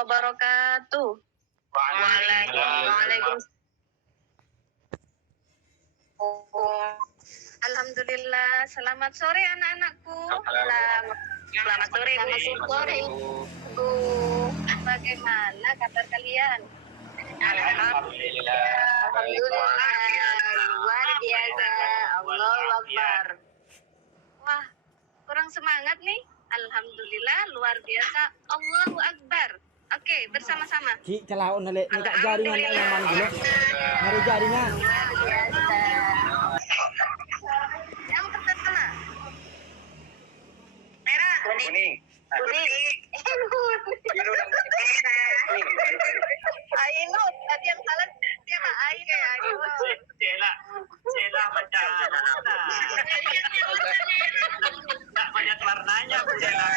wabarakatuh. Waalaikumsalam. Alhamdulillah. Selamat sore anak-anakku. Selamat sore. Bu, bagaimana kabar kalian? Alhamdulillah. Luar biasa. Allahu Akbar. Wah, kurang semangat nih. Alhamdulillah, luar biasa. Allahu Akbar. Oke, bersama-sama. Cik celaun nale minta jaringan yang mana dulu. Nyari jaringan. Luar biasa. Yang pertama. Merah. Kuning. Ainut, tadi yang salah siapa? Ainut. Cela baca banyak warnanya Cela.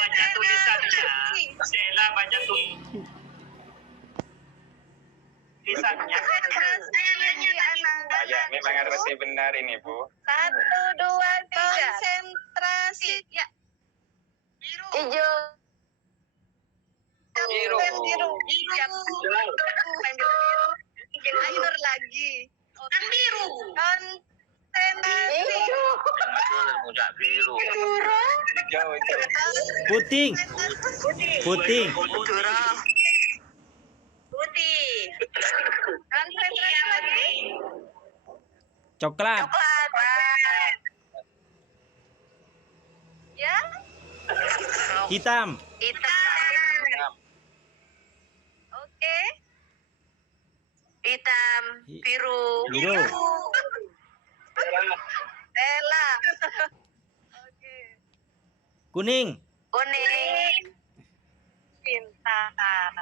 Baca tulisannya. Cela baca tulisannya. Ya, memang harus benar ini, Bu. 1, 2, 3. Konsentrasi. Ya. Biru. Hijau. Biru. Biru. Ainur lagi. Kan biru. Konsentrasi. Muda biru. Hijau. Puting. Puting. Putih. Konsentrasi lagi. Coklat. Coklat. Ya. Hitam. Hitam. Oke. Hitam. Biru. Biru. Tela. Oke. Kuning. Kuning. Pintar.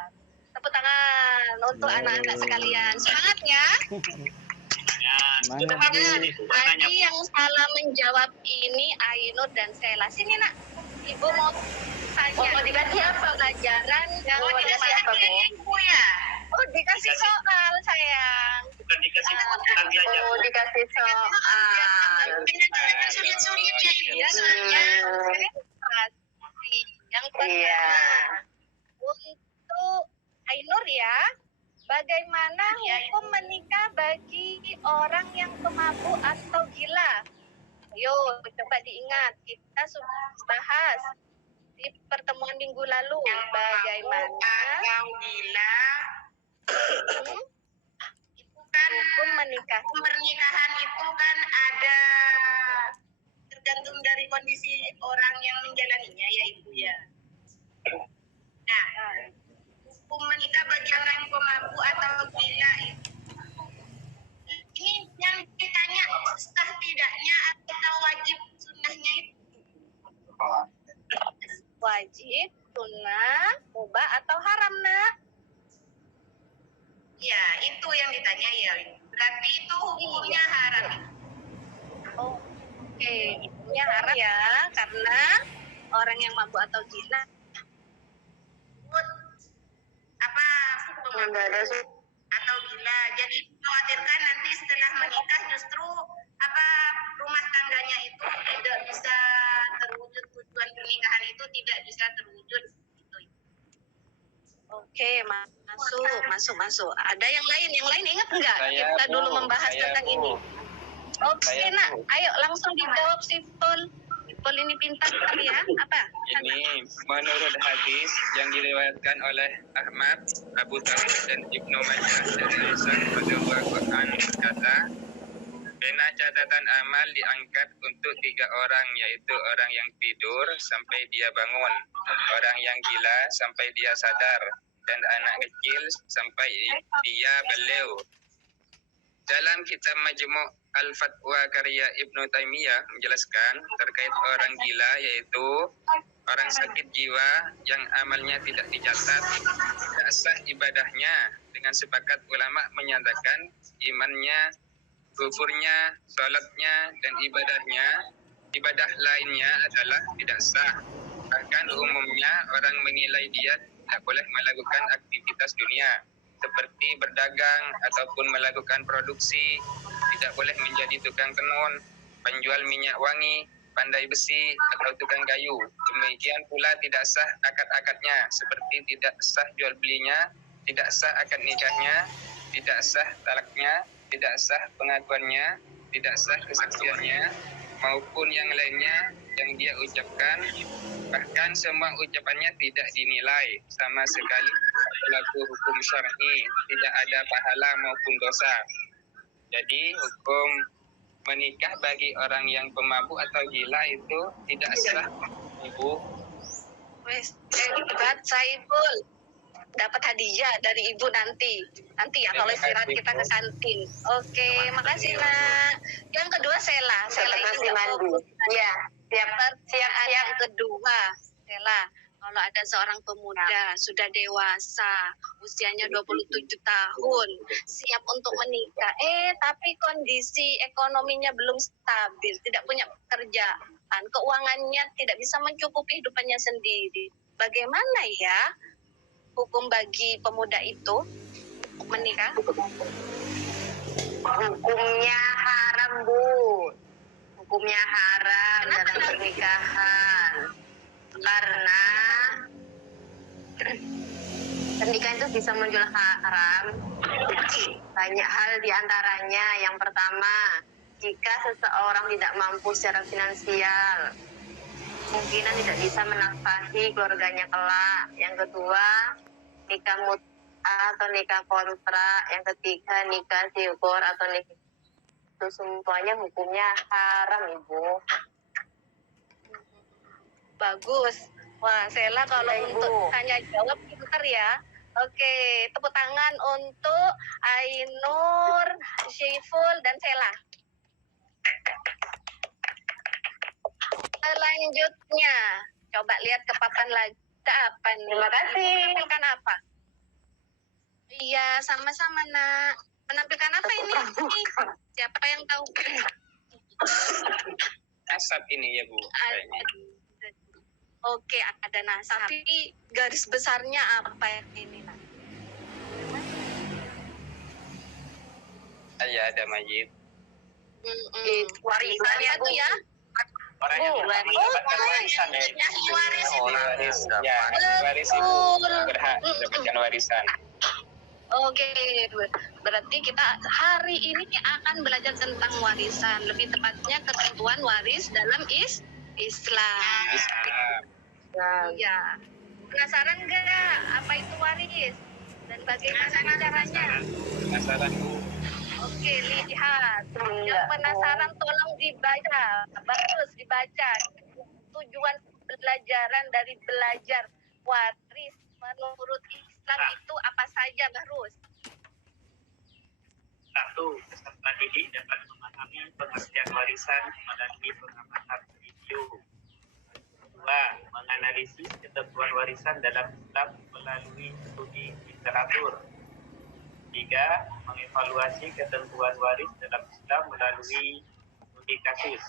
Tepuk tangan untuk anak-anak sekalian. Semangat ya. Tadi yang salah menjawab ini Ainur dan Sela. Sini nak, Ibu mau tanya. Mau dikasih apa pelajaran? Mau dikasih apa, Bu? Ibu ya. Oh, dikasih soal sayang. Bukan dikasih soal saja. Oh, dikasih soal. Sulit-sulit ya Ibu. Yang pertama untuk Ainur ya. Bagaimana hukum menikah bagi orang yang pemabuk atau gila? Ayo, coba diingat. Kita sudah bahas di pertemuan minggu lalu. Bagaimana Atau gila itu kan hukum menikah? pernikahan itu kan ada tergantung dari kondisi orang yang menjalaninya ya Ibu ya. Nah, hukum menikah bagi orang yang pemabuk atau gila itu ini yang ditanya sah tidaknya atau wajib sunnahnya itu. Wajib, sunnah, mubah atau haram nak? Ya, itu yang ditanya ya. Berarti itu hukumnya haram. Oke, hukumnya haram ya, karena orang yang mabuk atau gila Apa pemabuk atau gila. Jadi khawatirkan nanti setelah menikah justru rumah tangganya itu tidak bisa terwujud, tujuan pernikahan itu tidak bisa terwujud gitu. Oke, masuk. Ada yang lain ingat enggak? Kita dulu membahas tentang ini. Oke, nak, ayo langsung dijawab Siful. Siful ini pintar sekali ya. Apa? Ini menurut hadis yang diriwayatkan oleh Ahmad, Abu Dawud dan Ibnu Majah dari Aisyah radhiyallahu anha berkata, pena catatan amal diangkat untuk 3 orang, yaitu orang yang tidur sampai dia bangun, orang yang gila sampai dia sadar, dan anak kecil sampai dia beliau. Dalam kitab Majmu' Al-Fatwa karya Ibnu Taimiyah menjelaskan terkait orang gila, yaitu orang sakit jiwa yang amalnya tidak dicatat, tidak sah ibadahnya. Dengan sepakat ulama menyatakan imannya, kufurnya, salatnya, dan ibadah lainnya adalah tidak sah. Bahkan umumnya orang menilai dia tidak boleh melakukan aktivitas dunia seperti berdagang ataupun melakukan produksi, tidak boleh menjadi tukang tenun, penjual minyak wangi, pandai besi atau tukang kayu. Demikian pula tidak sah akad-akadnya, seperti tidak sah jual belinya, tidak sah akad nikahnya, tidak sah talaknya, tidak sah pengakuannya, tidak sah kesaksiannya, maupun yang lainnya yang dia ucapkan. Bahkan semua ucapannya tidak dinilai sama sekali pelaku hukum syar'i, tidak ada pahala maupun dosa. Jadi hukum menikah bagi orang yang pemabuk atau gila itu tidak sah, Ibu. Wes, hebat Saiful. Dapat hadiah dari ibu nanti ya kalau istirahat kita ke kantin. Oke, makasih nak. Yang kedua Sela ini nggak fokus. Iya, siap. Yang kedua Sela, kalau ada seorang pemuda sudah dewasa, usianya 27 tahun, siap untuk menikah, tapi kondisi ekonominya belum stabil, tidak punya pekerjaan, keuangannya tidak bisa mencukupi hidupannya sendiri. Bagaimana ya hukum bagi pemuda itu untuk menikah? Hukumnya haram, Bu. Hukumnya haram dalam pernikahan. Karena pernikahan itu bisa menjual haram. Banyak hal diantaranya. Yang pertama, jika seseorang tidak mampu secara finansial, kemungkinan tidak bisa menafkahi keluarganya kelak. Yang kedua, nikah mut'ah atau nikah kontrak. Yang ketiga, nikah syukur atau nikah. Itu semuanya hukumnya haram, Ibu. Bagus. Wah, Sela kalau Ya, Ibu. untuk tanya jawab pintar ya. Oke, tepuk tangan untuk Ainur, Syaiful, dan Sela. Selanjutnya, coba lihat ke papan lagi. Ada apa nih? Terima kasih. Menampilkan apa? Iya, sama-sama nak. Menampilkan apa ini? Siapa yang tahu? Asap ini ya Bu. Kayaknya. Oke, ada nasab. Tapi garis besarnya apa ini nak? Iya, ada mayit. Warisan ya, Bu. Ya. Orang yang berhak mendapatkan warisan ya. Waris itu. Waris, ya, waris itu berhak mendapatkan warisan. Oke, berarti kita hari ini akan belajar tentang warisan. Lebih tepatnya ketentuan waris dalam Islam. Iya. Penasaran nggak apa itu waris dan bagaimana caranya? Penasaran. Oke, lihat. Yang penasaran tolong dibaca. Bagus dibaca. Tujuan pembelajaran dari belajar waris menurut Islam itu apa saja, Barus? 1. Peserta didik dapat memahami pengertian warisan melalui pengamatan video. 2. Menganalisis ketentuan warisan dalam Islam melalui studi literatur. 3. Mengevaluasi ketentuan waris dalam Islam melalui studi kasus.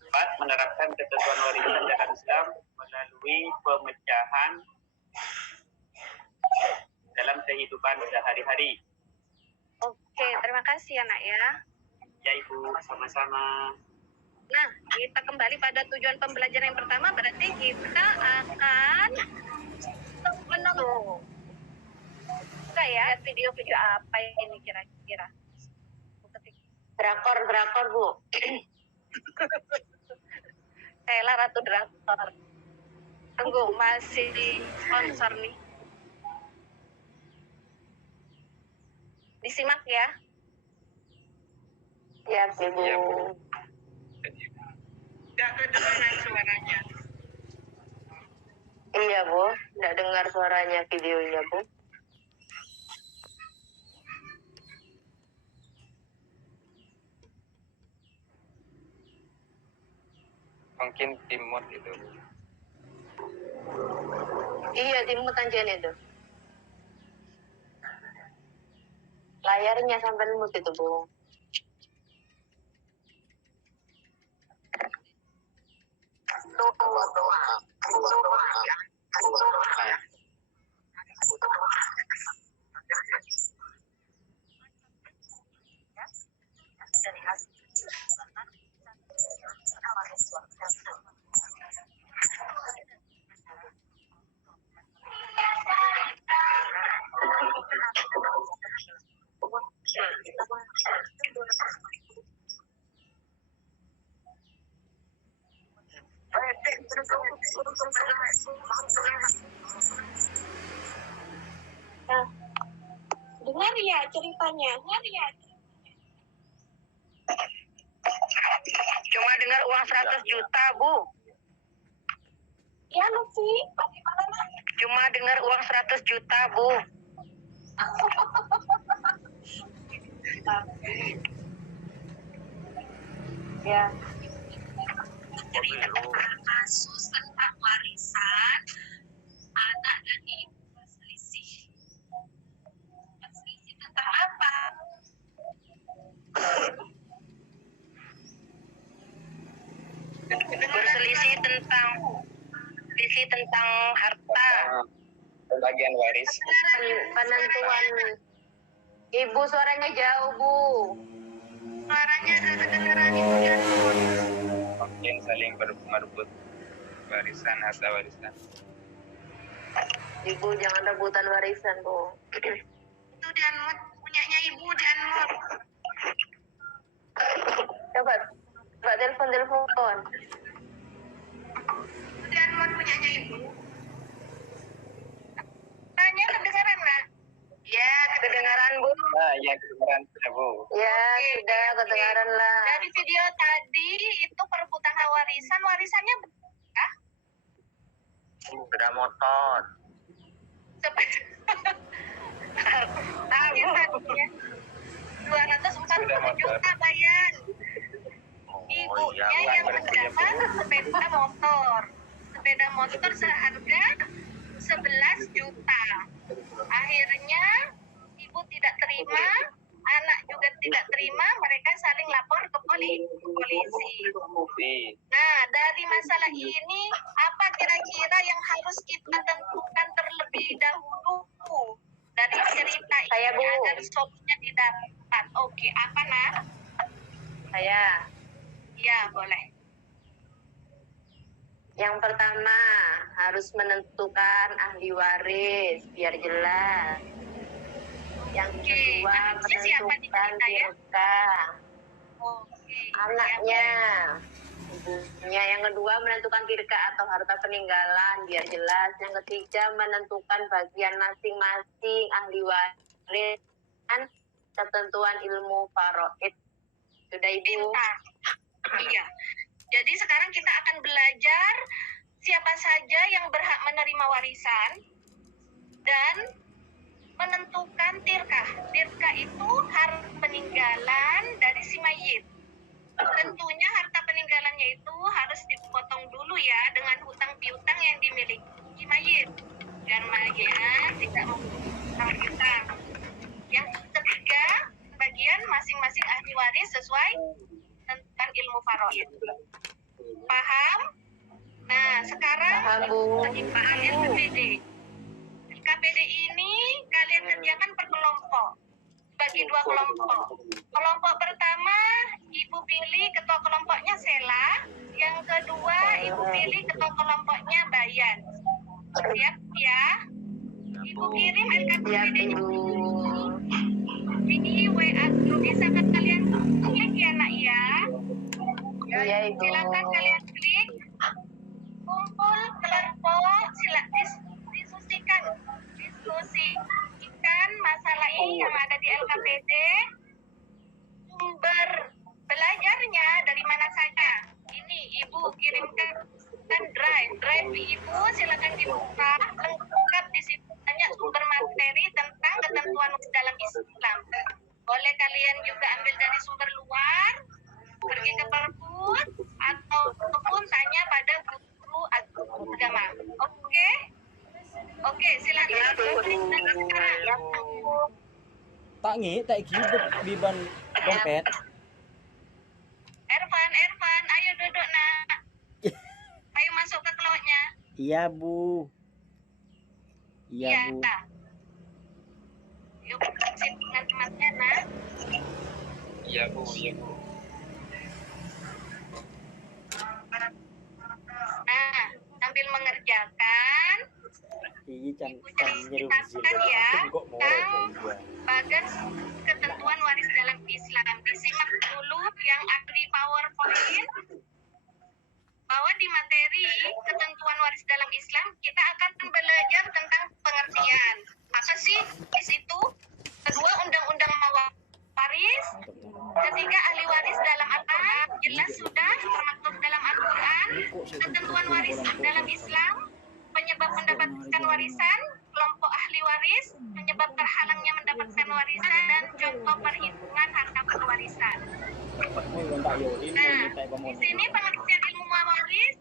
4. Menerapkan ketentuan warisan dalam Islam melalui pemecahan dalam kehidupan sehari-hari. Oke, terima kasih ya nak ya. Ya Ibu, sama-sama. Nah, kita kembali pada tujuan pembelajaran yang pertama, berarti kita akan menunggu. Buka ya, video-video apa ini kira-kira? Drakor, Bu. Sela Ratu Drakor. Tunggu, masih sponsor nih. Disimak ya. Ya, Ibu. Ya, Bu. Tidak kedengaran suaranya. Iya, Bu. Nggak dengar suaranya videonya, Bu. Mungkin timur itu. Iya, timut aja itu. Layarnya sampai mute itu, Bu. ya ceritanya. Cuma dengar uang 100 juta, Bu. Ya Lutfi, bagaimana nak? Cuma dengar uang 100 juta, Bu. Ya. Kasus tentang warisan anak dan ibu berselisih. Berselisih tentang apa? Berselisih tentang harta. Pembagian waris. Penentuan. Ibu suaranya jauh, Bu. Suaranya ada kedengaran itu dan Mungkin saling merebut warisan harta warisan. Ibu jangan rebutan warisan, Bu. itu dan punyanya ibu dan mod. Coba telepon. Dan mod punyanya ibu. Tanya kedengaran nak? Ya, Kedengaran, Bu? Nah, ya kedengaran sudah, Bu. Ya, sudah kedengaran lah. Dari video tadi itu perebutan warisannya berapa? Sepeda motor. Satunya 240 juta bayar. Ibunya yang mendapat sepeda motor seharga 11 juta. Akhirnya ibu tidak terima, anak juga tidak terima, mereka saling lapor ke polisi. Nah, dari masalah ini, apa kira-kira yang harus kita tentukan terlebih dahulu dari cerita Saya, ini Bu. agar solusinya didapat? Oke, apa nak? Saya. Ya, boleh. Yang pertama, harus menentukan ahli waris biar jelas. Yang kedua, anaknya siapa di menentukan cerita ya? tirka. Oke. Anaknya. Ibunya. Yang kedua, menentukan tirka atau harta peninggalan biar jelas. Yang ketiga, menentukan bagian masing-masing ahli waris dan ketentuan ilmu faraid. Sudah, Ibu? Pintar. Iya. Jadi sekarang kita akan belajar siapa saja yang berhak menerima warisan dan menentukan tirkah. Tirkah itu harta peninggalan dari si mayit. Tentunya harta peninggalannya itu harus dipotong dulu ya dengan hutang piutang yang dimiliki mayit. Dan mayit tidak menghutang piutang. Yang ketiga, bagian masing-masing ahli waris sesuai tentang ilmu faraid. Paham? Nah, sekarang Paham, Bu. penyimpanan LKPD. LKPD ini kalian kerjakan per kelompok. Bagi 2 kelompok. Kelompok pertama, Ibu pilih ketua kelompoknya Sela. Yang kedua, Ibu pilih ketua kelompoknya Bayan. Siap ya? Ibu kirim Ya, LKPD-nya Bu. di WA group. Bisa kan kalian klik ya nak ya? Iya, Ibu. Silakan kalian klik. Kumpul kelompok, diskusikan masalah ini yang ada di LKPD. Sumber belajarnya dari mana saja? Ini Ibu kirimkan drive Ibu, silakan dibuka. Lengkap di situ banyak sumber materi tentang ketentuan dalam Islam. Boleh kalian juga ambil dari sumber luar, pergi ke perpus ataupun tanya pada guru agama. Oke, silakan. Tak ngi, tak kibet biban dompet. Ervan, ayo duduk nak. Ayo masuk ke cloud-nya. Iya, Bu. Iya, Bu. Yuk, dengan temannya nak. Iya, Bu. Nah, sambil mengerjakan, Iya, can Ibu ceritakan ya tentang bagas ketentuan waris dalam Islam. Disimak dulu yang ada di PowerPoint. Bahwa di materi ketentuan waris dalam Islam kita akan belajar tentang pengertian. Apa sih waris itu? Kedua, undang Ketiga, ahli waris dalam Al-Quran jelas sudah termaktub dalam Al-Quran. Ketentuan waris dalam Islam, penyebab mendapatkan warisan, kelompok ahli waris, penyebab terhalangnya mendapatkan warisan, dan contoh perhitungan harta pewarisan. Nah, di sini pengertian ilmu waris.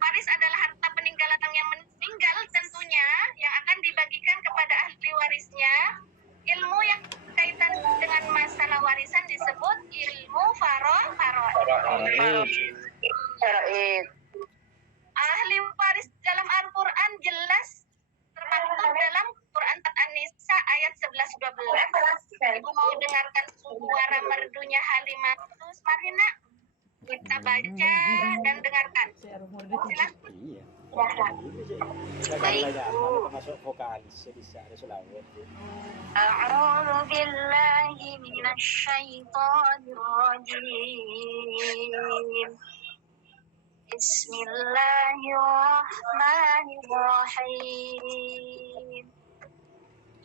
Waris adalah harta peninggalan yang meninggal tentunya yang akan dibagikan kepada ahli warisnya. Ilmu yang berkaitan dengan masalah warisan disebut ilmu faraid. Ahli waris dalam Al-Quran jelas termaktub dalam Quran An-Nisa ayat 11-12. Ibu mau dengarkan suara merdunya Halimatus? Mari nak, kita baca dan dengarkan. Silakan. Iya. Baik. Termasuk vokalis bisa ada Sulawesi. A'udzu billahi minasyaitonir rajim. Bismillahirrahmanirrahim.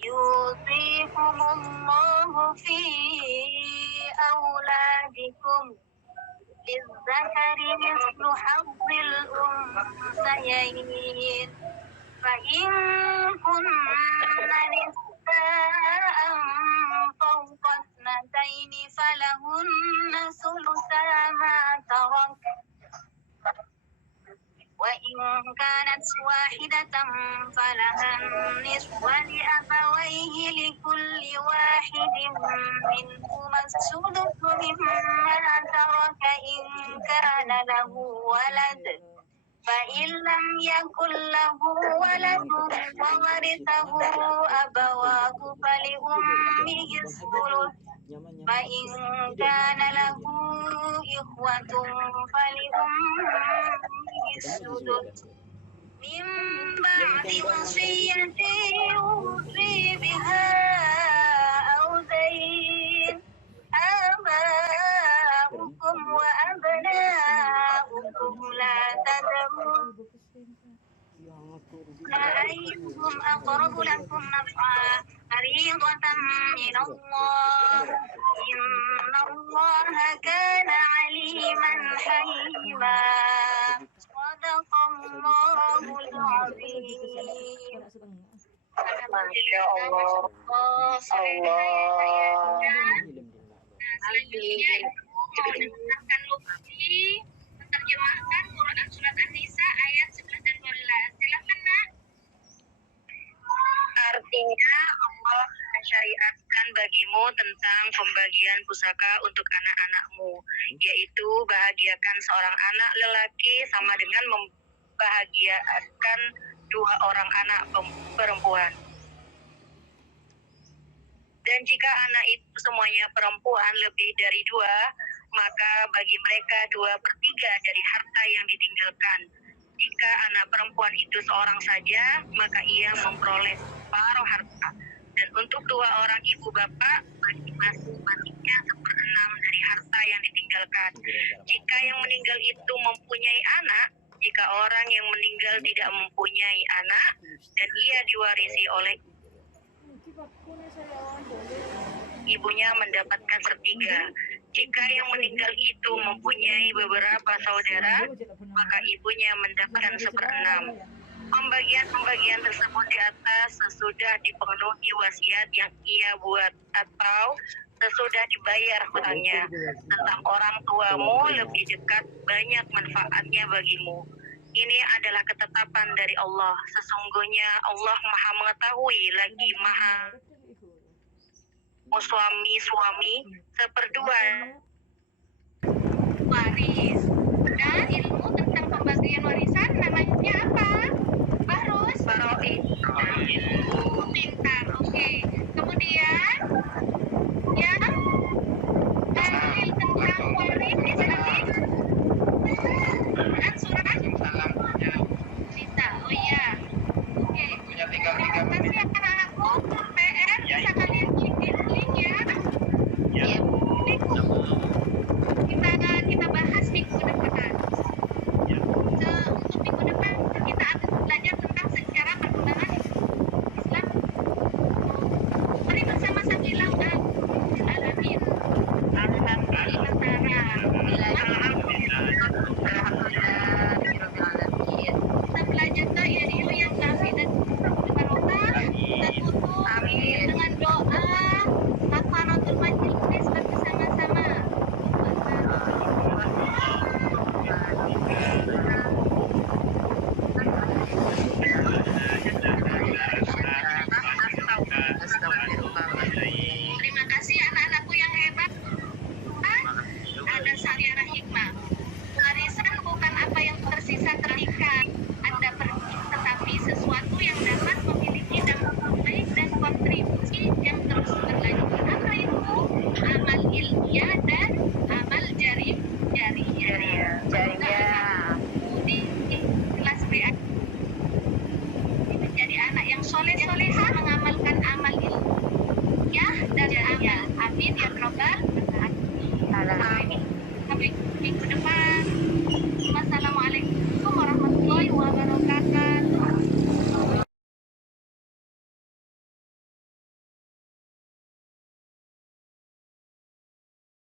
Yusikumullahu fi auladikum lizzakari mithlu hazzil unsayayn. فإن كن نساء فوق اثنتين فلهن ثلثا ما ترك وإن كانت واحدة فلها النصف ولأبويه لكل واحد منهما السدس مما ترك إن كان له ولد فإن لم يكن له ولد وورثه أبواه فلأمه الثلث فإن كان له إخوة فلأمه السدس من بعد وصية يوصي بها أو دين. آباؤكم وأبناؤكم لا تدرون أيهم أقرب لكم نفعا فريضة من الله إن الله كان عليما حليما. صدق الله العظيم. Masya Allah. Selanjutnya Ibu mau dengarkan Lutfi menerjemahkan Quran Surat An-Nisa ayat 11 dan 12. Silakan nak. Artinya Allah mensyariatkan bagimu tentang pembagian pusaka untuk anak-anakmu, yaitu bahagiakan seorang anak lelaki sama dengan membahagiakan 2 orang anak perempuan. Dan jika anak itu semuanya perempuan lebih dari 2, maka bagi mereka 2/3 dari harta yang ditinggalkan. Jika anak perempuan itu seorang saja, maka ia memperoleh separuh harta. Dan untuk 2 orang ibu bapak, bagi masing-masingnya 1/6 dari harta yang ditinggalkan. Jika yang meninggal itu mempunyai anak, jika orang yang meninggal tidak mempunyai anak, dan ia diwarisi oleh ibunya mendapatkan 1/3. Jika yang meninggal itu mempunyai beberapa saudara, maka ibunya mendapatkan 1/6. Pembagian tersebut di atas sesudah dipenuhi wasiat yang ia buat atau sesudah dibayar hutangnya. Tentang orang tuamu lebih dekat, banyak manfaatnya bagimu. Ini adalah ketetapan dari Allah. Sesungguhnya Allah Maha mengetahui lagi Maha suami-suami seperdua Waris. Dan ilmu tentang pembagian warisan namanya apa? Barus? faraid. Pintar. Oke. Kemudian